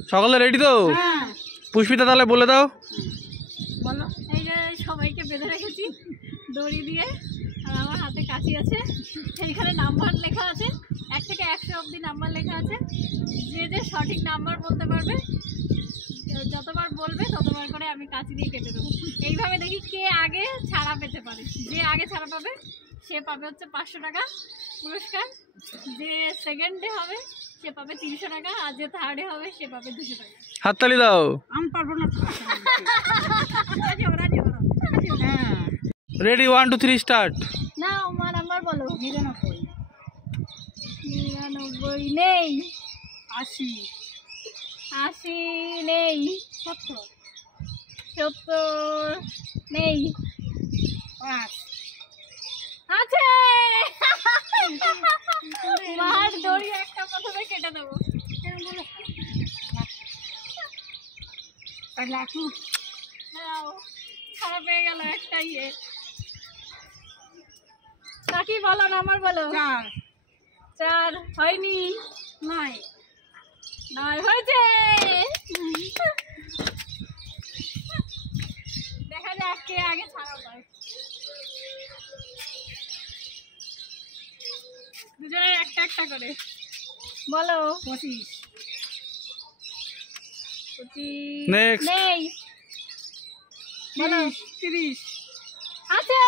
সকলে রেডি তো? হ্যাঁ। পুষ্পিতা তাহলে বলে দাও। বলো। এই যে সবাইকে বেঁধে রেখেছি দড়ি দিয়ে, আর আমার হাতে কাঁচি আছে। এইখানে নাম্বার লেখা আছে, 1 থেকে 100 অবধি নাম্বার লেখা আছে। যে যে সঠিক নাম্বার বলতে পারবে, যতবার বলবে ততবার করে আমি কাঁচি দিয়ে কেটে দেবো। এইভাবে দেখি কে আগে ছাড়া পেতে পারে। যে আগে ছাড়া পাবে সে পাবে হচ্ছে 500 টাকা পুরস্কার, যে সেকেন্ডে হবে সে পাবে 300 টাকা, আর যে থার্ডে হবে সে পাবে 200 টাকা। হাততালি দাও। আমি পারবো না। হ্যাঁ। Ready 1 2 3 start. না আমার নাম্বার বলো। 99 নেই, 80 নেই, 70 নেই, 5 আছে। মার দড়ি একটা প্রথমে কেটে দেবো। খারাপ হয়ে গেল একটাই। কাকি বলো নাম্বার বলো। 4 হয়নি। 9 হয়েছে। দেখা যাক কে আগে ছাড়া পায়। দুজনের একটা একটা করে বলো। 25 নেক্সট। নেই। বলো 30 আছে।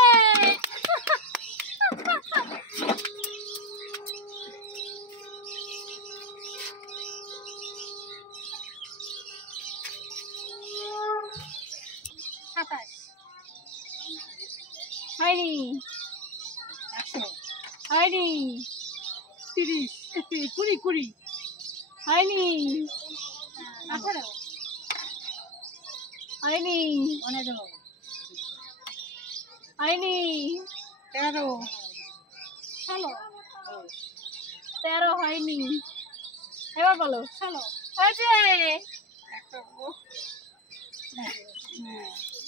হয়নি। হয়নি। 30 20 হয়নি। হয়নি। হয়নি। 13 13 হয়নি। এবার বলো। হয়েছে।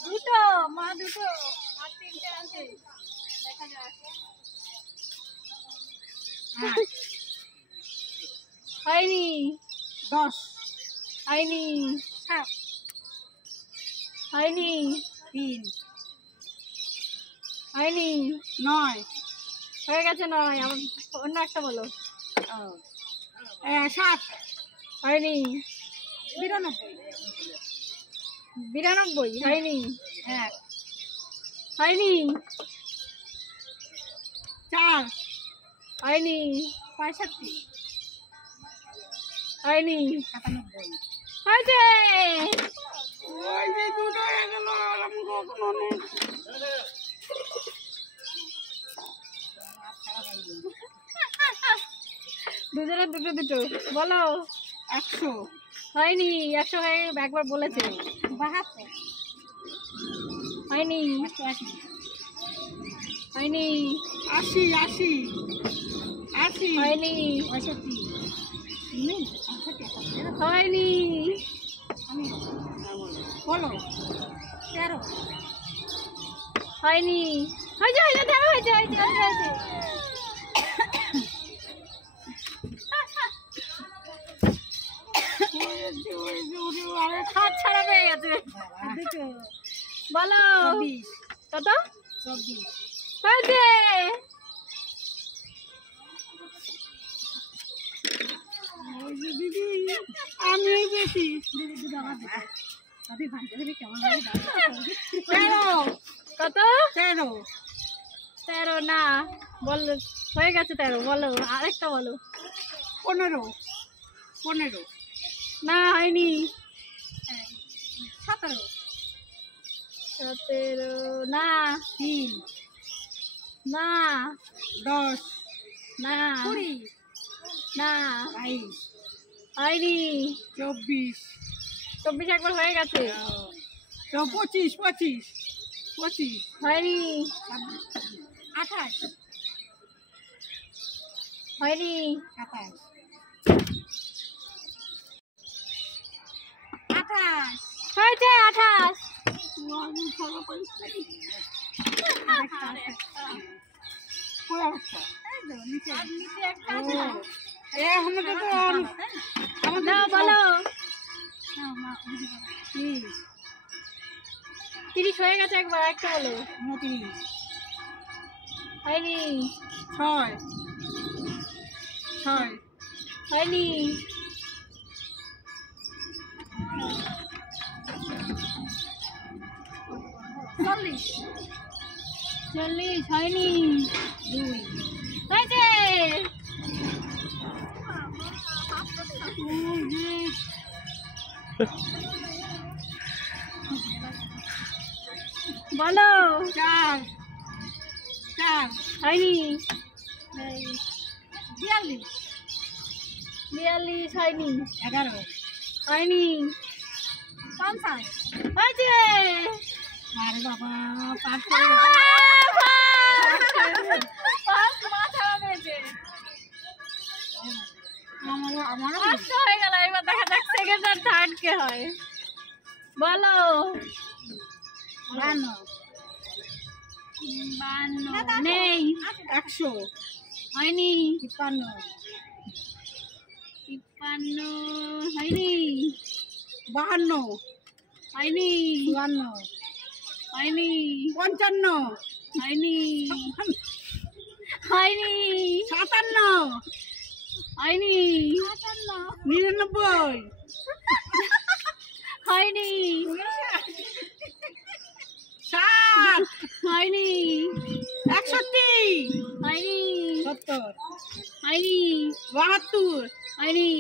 দুটো মা, দুটো আর 3টে আছে। দেখা যাক। হয়নি। 10 হয়নি। 7 হয়নি। 3 হয়নি। 9 হয়ে গেছে 9। আমার অন্য একটা বলো। 7 হয়নি। 92 92 হয়নি। 1 হয়নি। 4 হয়নি। 65 হয়নি। 97 হয়েছে। ওই যে দুটো হয়ে গেল আর আমি কখনো নেই। দুজনে দুটো দুটো বলো। 100 হয়নি। 100 হয়ে একবার বলেছে। 72 হয়নি। 88 হয়নি। 80 80 80 হয়নি। 65 হয়নি। বলো 13 হয়নি। হয়েছে হয়েছে 13 হয়েছে হয়েছে হয়েছে। আরে হাত ছাড়া পেয়ে গেছে। বলো 24 কত 24 হয়েছে। ওই যে দিদি আমি বেশি দিদি দুটো আমার দাদি ভাঙতে দিবি কেমন লাগে 13 কত 13 13 না বল। হয়ে গেছে 13। বলো আরেকটা বলো। 15 15 না হয়নি। 17 17 না। 3 না 10 না 20 না 22 হয়নি। 24 24 একবার হয়ে গেছে। 25 25 25 হয়নি। 28 হয়নি। 27 হয়েছে 28। না বলো 30 হয়ে গেছে, একবার একটা বলো। 29 হয়নি 6 হয়নি 40 হয়নি 2 হয়েছে। বলো 4 হয়নি 42 42 হয়নি 11 হয়নি 50 হয়েছে। আরে বাবা পাঁচ আমারও হয়ে গেল। এবার দেখা যাক সেকেন্ড আর থার্ড কে হয়। বলো 52 নেই 100 হয়নি 53 53 হয়নি 52 হয়নি 54 হয়নি 55 হয়নি হয়নি 57 হয়নি 99 হয়নি 60 হয়নি 61 হয়নি 70 হয়নি 72 হয়নি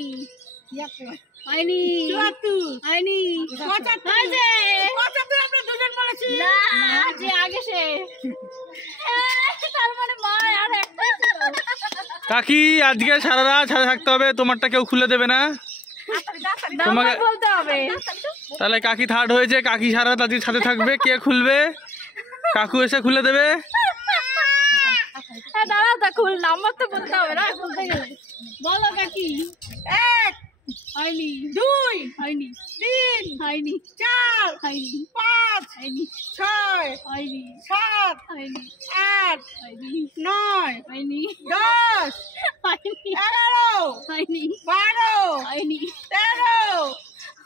73 হয়নি 74 হয়নি 75 হয়েছে। 75 আমরা দুজন বলেছি না, যে আগে সে। তার মানে মা আর একটাই ছিল। কাকি আজকে সারা রাত সাথে থাকতে হবে, তোমারটা কেউ খুলে দেবে না। নাম্বার বলতে হবে। তাহলে কাকি থার্ড হয়েছে, কাকি সারা রাত আজকে সাথে থাকবে, কে খুলবে? কাকু এসে খুলে দেবে। হ্যাঁ দাঁড়াও, তা নাম্বার তো বলতে হবে না বলতে গেলে। বলো কাকি। 1 হয়নি 2 হয়নি 3 হয়নি 4 হয়নি 5 হয়নি 6 হয়নি 7 হয়নি 8 হয়নি 9 হয়নি 10 হয়নি 11 হয়নি 12 হয়নি 13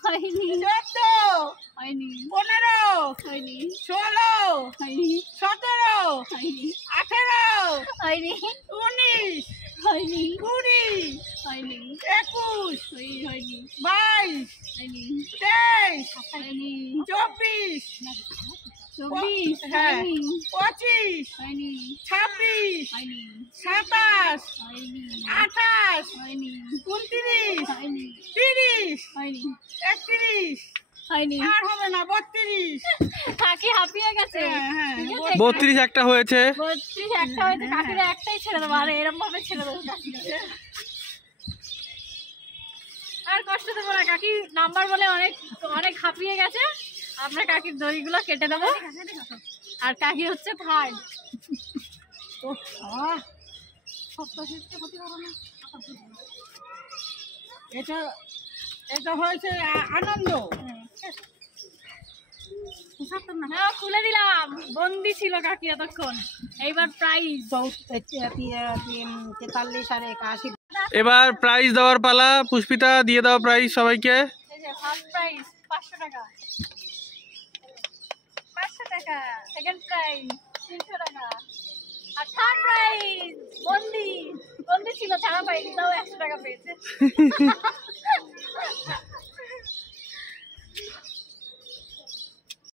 হয়নি 14 হয়নি 15 হয়নি 16 হয়নি 17 হয়নি 18 হয়নি 19 হয়নি 20 হয়নি 21 হয়নি 22 হয়নি 23 হয়নি 24 24 হ্যাঁ হয়নি 25 হয়নি 26 হয়নি 27 হয়নি 28 হয়নি 29 হয়নি 30 হয়নি 31 হয়নি আর হবে না 32 কাকি হাঁপিয়ে গেছে। হ্যাঁ, ঠিক আছে? 32 একটা হয়েছে। 32 একটা হয়েছে, কাকিরা একটাই ছেড়ে দেবো, আর এরকম ভাবে ছেড়ে দেবো কাকিরা। আর কষ্ট দেবো না, কাকি নাম্বার বলে অনেক অনেক হাঁপিয়ে গেছে। আমরা কাকির দড়িগুলো কেটে দেবো, আর কাকি হচ্ছে থার্ড। এটা এটা হয়েছে আনন্দ। হ্যাঁ খুলে দিলাম, বন্দি ছিল কাকি এতক্ষণ। এইবার প্রাইজ 43 আর 81। এবার প্রাইজ দেওয়ার পালা। পুষ্পিতা দিয়ে দাও প্রাইজ সবাইকে। এই যে ফার্স্ট প্রাইজ 500 টাকা, 500 টাকা। সেকেন্ড প্রাইজ 300 টাকা, আর থার্ড প্রাইজ বন্দি। বন্দি ছিল, ছাড়া পাইনি, তাও 100 টাকা পেয়েছে।